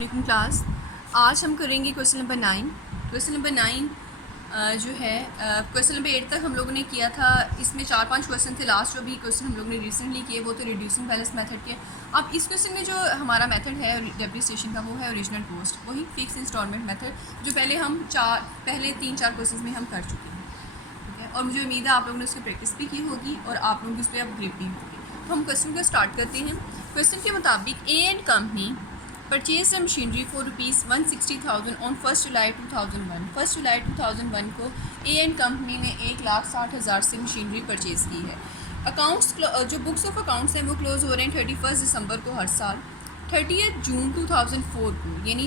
Class आज हम करेंगे क्वेश्चन नंबर 9। क्वेश्चन नंबर 9 जो है क्वेश्चन नंबर 8 तक हम लोगों ने किया था। इसमें 4-5 क्वेश्चन थे। लास्ट जो भी क्वेश्चन हम लोगों ने रिसेंटली किए वो तो रिड्यूसिंग बैलेंस मेथड के। अब इस क्वेश्चन में जो हमारा मेथड है डेप्रिसिएशन का वो है ओरिजिनल कॉस्ट, वही फिक्स इंस्टॉलमेंट मेथड जो पहले 3-4 क्वेश्चन में हम कर चुके हैं। ठीक है, और मुझे उम्मीद है आप लोगों ने उसकी प्रैक्टिस भी की होगी और आप लोगों की उस पर अब ग्रिप भी होगी। तो हम क्वेश्चन को स्टार्ट करते हैं। क्वेश्चन के मुताबिक A and company purchase the machinery for ₹160,000 on 1 जुलाई 2001। 1 जुलाई 2001 को ए एंड कंपनी ने 1,60,000 से मशीनरी परचेज़ की है। अकाउंट्स जो बुक्स ऑफ अकाउंट्स हैं वो क्लोज हो रहे हैं 31 दिसंबर को हर साल। 30 जून 2004 को यानी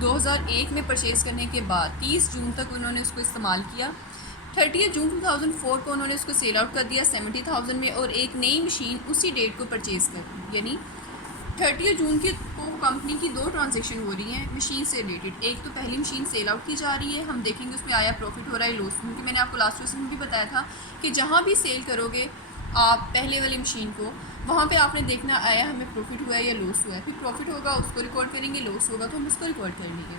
2001 में परचेज़ करने के बाद 30 जून तक उन्होंने उसको इस्तेमाल किया। 30 जून 2004 को उन्होंने उसको सेल आउट कर दिया 70,000 में और एक नई मशीन उसी डेट को परचेज़ कर दी। यानी 30 जून की को कंपनी की 2 ट्रांजैक्शन हो रही हैं मशीन से रिलेटेड। एक तो पहली मशीन सेल आउट की जा रही है, हम देखेंगे उसमें आया प्रॉफिट हो रहा है लॉस, क्योंकि मैंने आपको लास्ट क्वेश्चन में भी बताया था कि जहाँ भी सेल करोगे आप पहले वाली मशीन को वहाँ पे आपने देखना आया हमें प्रॉफिट हुआ है या लॉस हुआ है। फिर प्रॉफिट होगा उसको रिकॉर्ड करेंगे, लॉस होगा तो हम उसको रिकॉर्ड कर लेंगे।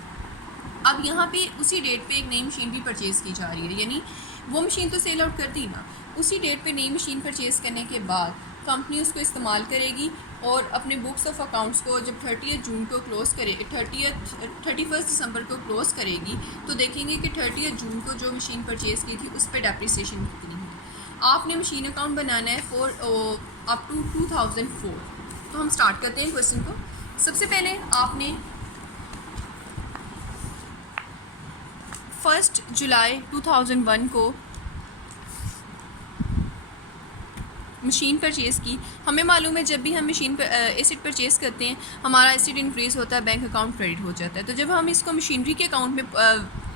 अब यहाँ पे उसी डेट पे एक नई मशीन भी परचेज़ की जा रही है, यानी वो मशीन तो सेल आउट कर दी ना, उसी डेट पे नई मशीन परचेज़ करने के बाद कंपनी उसको इस्तेमाल करेगी और अपने बुक्स ऑफ अकाउंट्स को जब 30 जून को क्लोज़ करे 31 दिसंबर को क्लोज़ करेगी तो देखेंगे कि 30 जून को जो मशीन परचेज़ की थी उस पर डेप्रिसिएशन कितनी है। आपने मशीन अकाउंट बनाना है फॉर अप टू 2004। तो हम स्टार्ट करते हैं क्वेश्चन को। सबसे पहले आपने 1 जुलाई 2001 को मशीन परचेज़ की। हमें मालूम है जब भी हम मशीन पर एसिड परचेज़ करते हैं हमारा एसिड इंक्रीज़ होता है, बैंक अकाउंट क्रेडिट हो जाता है। तो जब हम इसको मशीनरी के अकाउंट में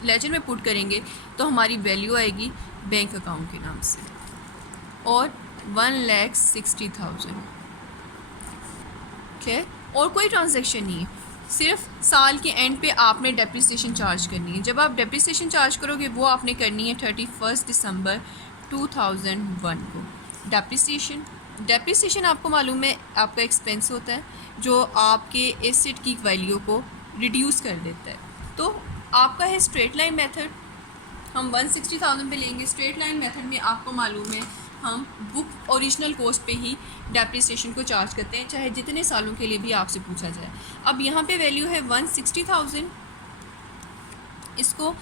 लेजर में पुट करेंगे तो हमारी वैल्यू आएगी बैंक अकाउंट के नाम से और 1,60,000। ठीक है, और कोई ट्रांजैक्शन नहीं है, सिर्फ साल के एंड पे आपने डेप्रिसिएशन चार्ज करनी है। जब आप डेप्रिसिएशन चार्ज करोगे वो आपने करनी है 31 दिसंबर 2001 को। डेप्रिसिएशन आपको मालूम है आपका एक्सपेंस होता है जो आपके एसिड की वैल्यू को रिड्यूस कर देता है। तो आपका है स्ट्रेट लाइन मेथड, हम 160,000 पे लेंगे। स्ट्रेट लाइन मेथड में आपको मालूम है हम बुक ओरिजिनल कॉस्ट पे ही डेप्रिसिएशन को चार्ज करते हैं, चाहे जितने सालों के लिए भी आपसे पूछा जाए। अब यहाँ पे वैल्यू है 160,000, इसको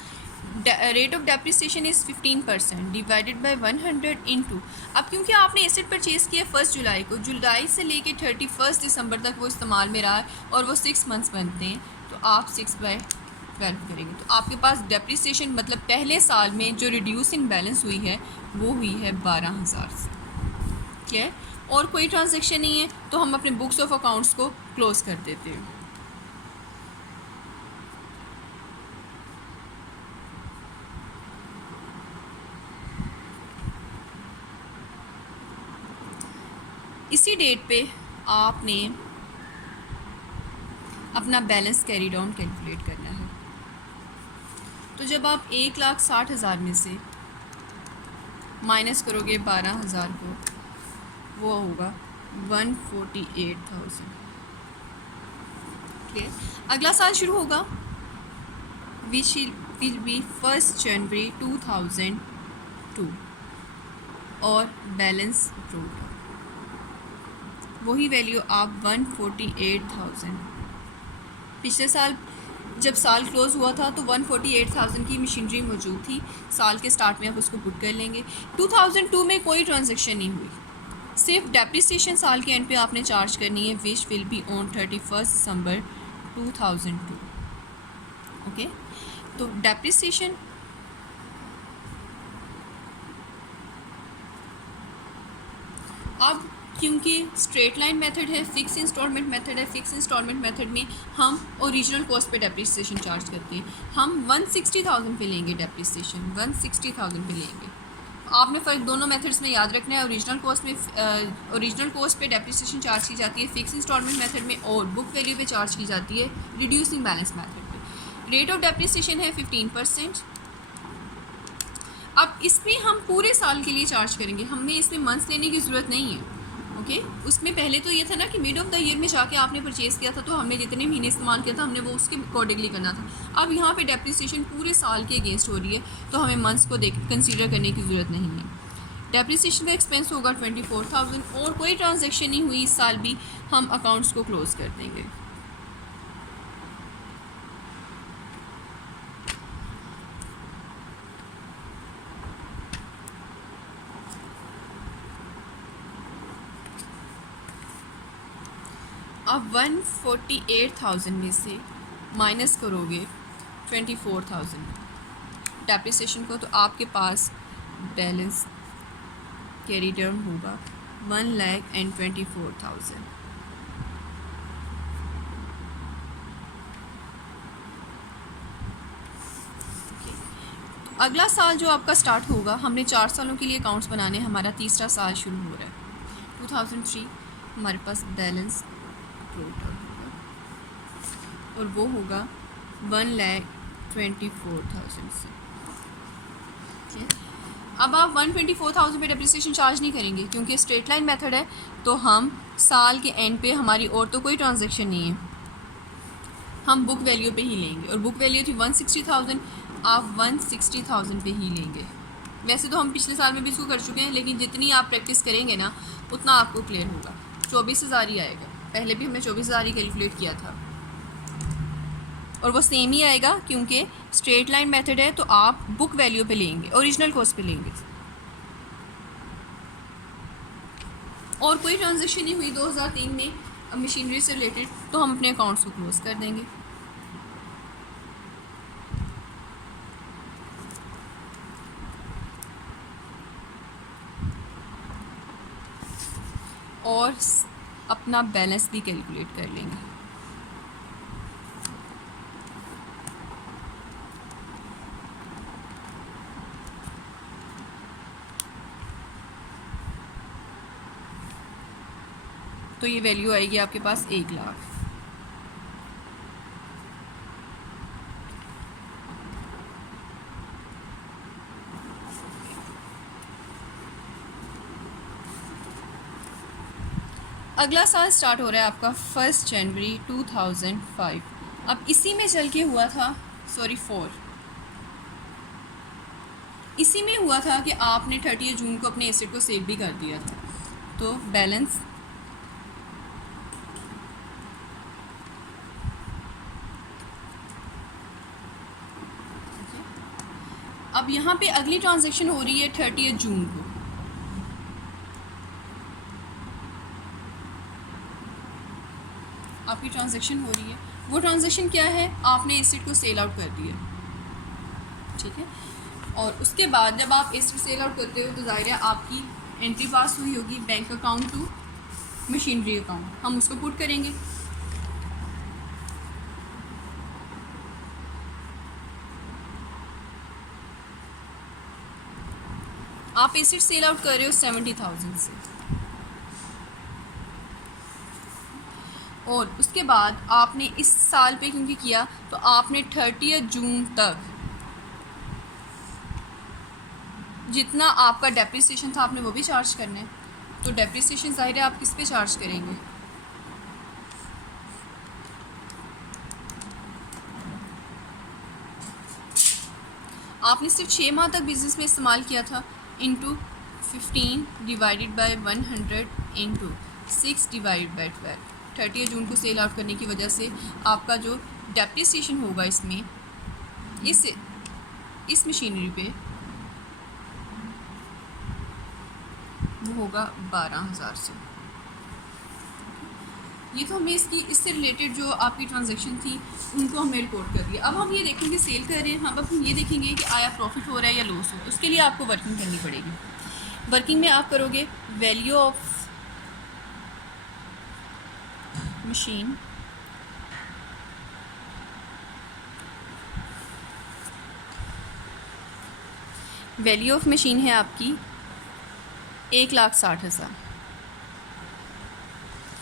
rate of depreciation is 15% divided by 100 into. अब क्योंकि आपने एसिड परचेज़ किया 1 जुलाई को, जुलाई से लेके 31 दिसंबर तक वो इस्तेमाल में रहा है और वो 6 मंथ्स बनते हैं, तो आप 6/12 करेंगे तो आपके पास डेप्रिसिएशन मतलब पहले साल में जो रिड्यूसिंग बैलेंस हुई है वो हुई है 12,000 से। ठीक है, और कोई ट्रांजेक्शन नहीं है तो हम अपने बुक्स ऑफ अकाउंट्स को क्लोज़ कर देते हैं। इसी डेट पे आपने अपना बैलेंस कैरी डाउन कैलकुलेट करना है। तो जब आप 1,60,000 में से माइनस करोगे 12,000 को, वो होगा 148,000। ठीक है, अगला साल शुरू होगा विच विल बी 1 जनवरी 2002 और बैलेंस अप्रूव्ड। वही वैल्यू आप 148,000 पिछले साल जब साल क्लोज़ हुआ था तो 148,000 की मशीनरी मौजूद थी। साल के स्टार्ट में आप उसको पुट कर लेंगे। 2002 में कोई ट्रांजैक्शन नहीं हुई, सिर्फ डेप्रिसिएशन साल के एंड पे आपने चार्ज करनी है which will be on 31 December 2002। Okay, तो डेप्रिसिएशन अब क्योंकि स्ट्रेट लाइन मेथड है, फिक्स इंस्टॉलमेंट मेथड है, फिक्स इंस्टॉलमेंट मेथड में हम ओरिजिनल कॉस्ट पे डेप्रिसिएशन चार्ज करते हैं। हम 160,000 पे लेंगे डेप्रिसिएशन, 160,000 पे लेंगे। आपने फ़र्क दोनों मेथड्स में याद रखना है। ओरिजिनल कॉस्ट पे डेप्रिसिएशन चार्ज की जाती है फिक्स इंस्टॉलमेंट मेथड में, और बुक वैल्यू पे चार्ज की जाती है रिड्यूसिंग बैलेंस मेथड पे। रेट ऑफ डेप्रिसिएशन है 15%। अब इसमें हम पूरे साल के लिए चार्ज करेंगे, हमें इसमें मंथ्स लेने की ज़रूरत नहीं है। ओके उसमें पहले तो ये था ना कि मिड ऑफ द ईयर में जाके आपने परचेज़ किया था तो हमने जितने महीने इस्तेमाल किया था हमने वो उसके अकॉर्डिंगली करना था। अब यहाँ पे डेप्रिसिएशन पूरे साल के अगेंस्ट हो रही है तो हमें मंथ्स को देख कंसीडर करने की ज़रूरत नहीं है। डेप्रिसिएशन का एक्सपेंस होगा 24,000 और कोई ट्रांजेक्शन नहीं हुई इस साल भी, हम अकाउंट्स को क्लोज़ कर देंगे। अब 148,000 में से माइनस करोगे 24,000 डेप्रिसिएशन को तो आपके पास बैलेंस कैरी टर्म होगा 1,24,000। अगला साल जो आपका स्टार्ट होगा, हमने 4 सालों के लिए अकाउंट्स बनाने, हमारा तीसरा साल शुरू हो रहा है 2003। हमारे पास बैलेंस टोटल होगा और वो होगा 1,24,000 से। अब आप 124,000 पे डेप्रिसिएशन चार्ज नहीं करेंगे क्योंकि स्ट्रेट लाइन मेथड है, तो हम साल के एंड पे हमारी और तो कोई ट्रांजैक्शन नहीं है, हम बुक वैल्यू पे ही लेंगे और बुक वैल्यू थी 160,000, आप 160,000 पे ही लेंगे। वैसे तो हम पिछले साल में भी इसको कर चुके हैं, लेकिन जितनी आप प्रैक्टिस करेंगे ना उतना आपको क्लियर होगा। 24,000 ही आएगा, पहले भी हमने 24,000 ही कैलकुलेट किया था और वो सेम ही आएगा क्योंकि स्ट्रेट लाइन मेथड है, तो आप बुक वैल्यू पे लेंगे, ओरिजिनल कॉस्ट पे लेंगे। और कोई ट्रांजेक्शन नहीं हुई 2003 में मशीनरी से रिलेटेड, तो हम अपने अकाउंट्स को क्लोज कर देंगे। और अपना बैलेंस भी कैलकुलेट कर लेंगे। तो ये वैल्यू आएगी आपके पास 1 लाख। अगला साल स्टार्ट हो रहा है आपका 1 जनवरी 2005। अब इसी में चल के हुआ था, सॉरी 4, इसी में हुआ था कि आपने 30 जून को अपने एसेट को सेल भी कर दिया था, तो बैलेंस अब यहाँ पे अगली ट्रांजैक्शन हो रही है 30 जून को। आपकी ट्रांजैक्शन हो रही है, वो ट्रांजैक्शन क्या है, आपने एसेट को सेल आउट कर दिया, ठीक है। और उसके बाद जब आप एसेट सेल आउट करते हो तो ज़ाहिर है आपकी एंट्री पास हुई होगी bank account to machinery account, हम उसको पुट करेंगे। आप एसेट सेल आउट कर रहे हो 70,000 से, और उसके बाद आपने इस साल पे क्योंकि किया तो आपने 30 जून तक जितना आपका डेप्रिसिएशन था आपने वो भी चार्ज करना है। तो डेप्रिसिएशन ज़ाहिर है आप किस पे चार्ज करेंगे, आपने सिर्फ 6 माह तक बिज़नेस में इस्तेमाल किया था, into 15 divided by 100 into 6 divide by 12। 30 जून को सेल आउट करने की वजह से आपका जो डेप्रिसिएशन होगा इसमें इस मशीनरी पे वो होगा 12,000 से। ये तो हमने इससे रिलेटेड जो आपकी ट्रांजैक्शन थी उनको हमने रिकॉर्ड कर दिया। अब हम ये देखेंगे सेल कर रहे हैं, अब हम ये देखेंगे कि आया प्रॉफिट हो रहा है या लॉस हो रहा है। उसके लिए आपको वर्किंग करनी पड़ेगी। वर्किंग में आप करोगे value of machine value of machine है आपकी 1,60,000।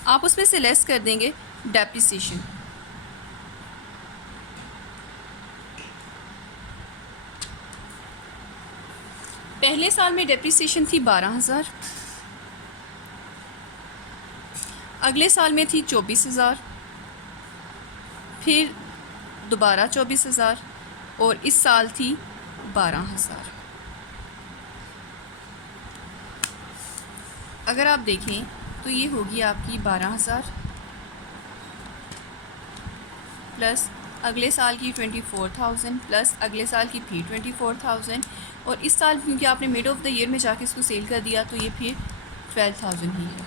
आप उसमें से लेस कर देंगे डेप्रिसिएशन। पहले साल में डेप्रिसिएशन थी 12,000, अगले साल में थी 24,000, फिर दोबारा 24,000 और इस साल थी 12,000। अगर आप देखें तो ये होगी आपकी 12,000 प्लस अगले साल की 24,000 प्लस अगले साल की फिर 24,000 और इस साल क्योंकि आपने मिड ऑफ द ईयर में जाके इसको सेल कर दिया तो ये फिर 12,000 ही है।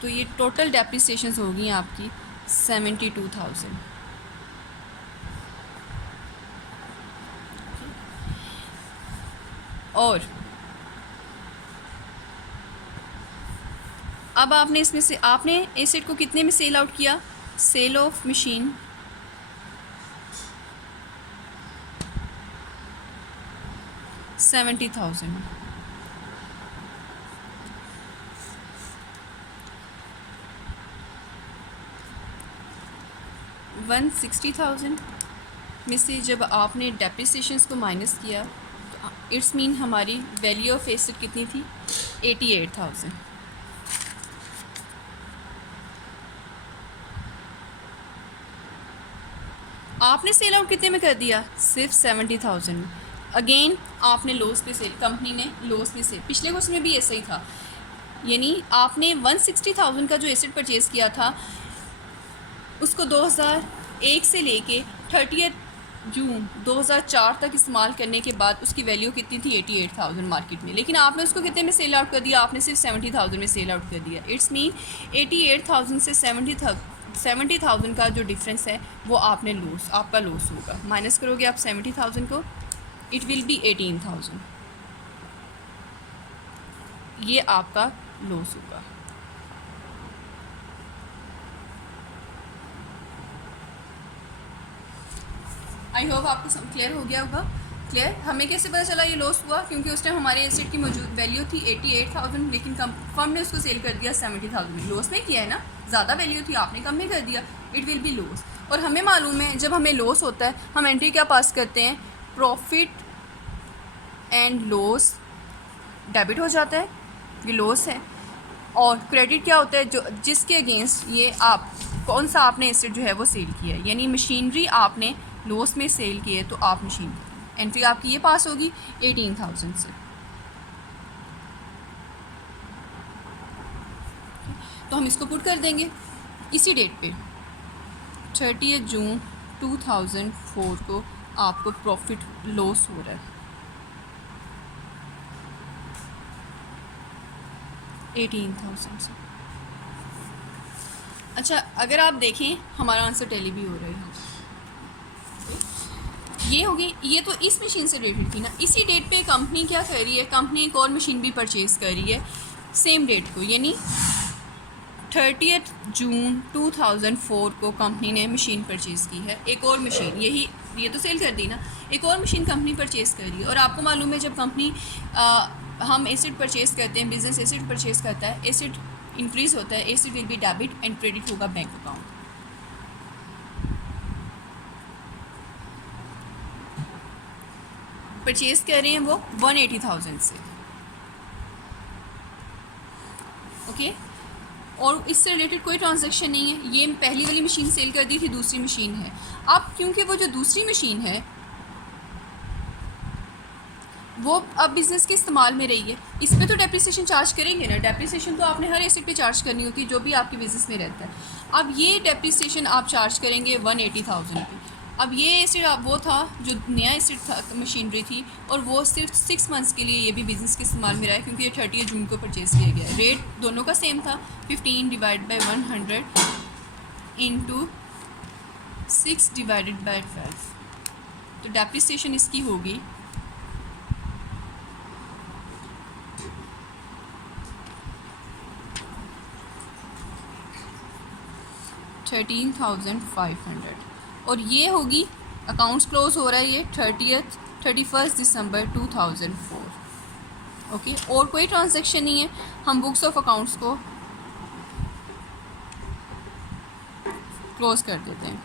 तो ये टोटल डेप्रिसिएशन होगी आपकी 72,000। और अब आपने इसमें से आपने एसेट को कितने में सेल आउट किया? Sale of machine 70,000। $160,000 में से जब आपने डेप्रिसिएशंस को माइनस किया तो इट्स मीन हमारी वैल्यू ऑफ एसेट कितनी थी? 88,000। आपने सेल आउट कितने में कर दिया? सिर्फ 70,000 में। अगेन आपने लॉस पे सेल, कंपनी ने लॉस पे सेल, पिछले क्वेश्चन में भी ऐसा ही था। यानी आपने 160,000 का जो एसेट परचेज़ किया था उसको 2001 से लेके 30 जून 2004 तक इस्तेमाल करने के बाद उसकी वैल्यू कितनी थी? 88,000 मार्केट में। लेकिन आपने उसको कितने में सेल आउट कर दिया? आपने सिर्फ 70,000 में सेल आउट कर दिया। इट्स मीन 88,000 से 70,000 का जो डिफरेंस है वो आपने लॉस, आपका लॉस होगा। माइनस करोगे आप 70,000 को, इट विल बी 18,000। ये आपका लॉस होगा। आई होप आपको क्लियर हो गया होगा। क्लियर? हमें कैसे पता चला ये लॉस हुआ? क्योंकि उस टाइम हमारे एसेट की मौजूद वैल्यू थी 88,000 लेकिन फर्म ने उसको सेल कर दिया 70,000 में। लॉस नहीं किया है ना, ज़्यादा वैल्यू थी, आपने कम में कर दिया, इट विल बी लॉस। और हमें मालूम है जब हमें लॉस होता है हम एंट्री क्या पास करते हैं? प्रॉफिट एंड लॉस डेबिट हो जाता है, ये लॉस है। और क्रेडिट क्या होता है? जो जिसके अगेंस्ट ये आप कौन सा आपने एसेट जो है वो सेल किया है। यानी मशीनरी आपने लॉस में सेल की है तो आप मशीन एंट्री आपकी ये पास होगी 18,000 से। तो हम इसको पुट कर देंगे इसी डेट पे 30 जून 2004 को आपको प्रॉफिट लॉस हो रहा है 18,000 से। अच्छा, अगर आप देखें हमारा आंसर टैली भी हो रहा है। ये होगी, ये तो इस मशीन से रिलेटेड थी ना। इसी डेट पे कंपनी क्या कर रही है? कंपनी एक और मशीन भी परचेज़ कर रही है सेम डेट को, यानी 30 जून 2004 को कंपनी ने मशीन परचेज़ की है। एक और मशीन, यही ये तो सेल कर दी ना, एक और मशीन कंपनी परचेज़ कर रही है। और आपको मालूम है जब कंपनी हम एसेट परचेज़ करते हैं, बिजनेस एसेट परचेज़ करता है, एसेट इंक्रीज़ होता है, asset will be debit and credit होगा बैंक अकाउंट। परचेज़ कर रहे हैं वो 180,000 से, ओके। और इससे रिलेटेड कोई ट्रांजैक्शन नहीं है। ये पहली वाली मशीन सेल कर दी थी, दूसरी मशीन है। अब क्योंकि वो जो दूसरी मशीन है वो अब बिज़नेस के इस्तेमाल में रही है, इस पर तो डेप्रिसिएशन चार्ज करेंगे ना। डेप्रिसिएशन तो आपने हर एसेट पे चार्ज करनी होती है जो भी आपके बिज़नेस में रहता है। अब ये डेप्रिसिएशन आप चार्ज करेंगे 180,000 पे। अब ये एसेट वो था जो नया एसेट था, मशीनरी थी, और वो सिर्फ 6 मंथ्स के लिए ये भी बिज़नेस के इस्तेमाल में रहा है क्योंकि ये 30 जून को परचेज़ किया गया है। रेट दोनों का सेम था, 15 divide by 100 into 6 divided by 12। तो डेप्रिसिएशन इसकी होगी 13,500 और ये होगी, अकाउंट्स क्लोज हो रहा है ये 31 दिसंबर 2004, ओके। और कोई ट्रांजैक्शन नहीं है, हम बुक्स ऑफ अकाउंट्स को क्लोज कर देते हैं।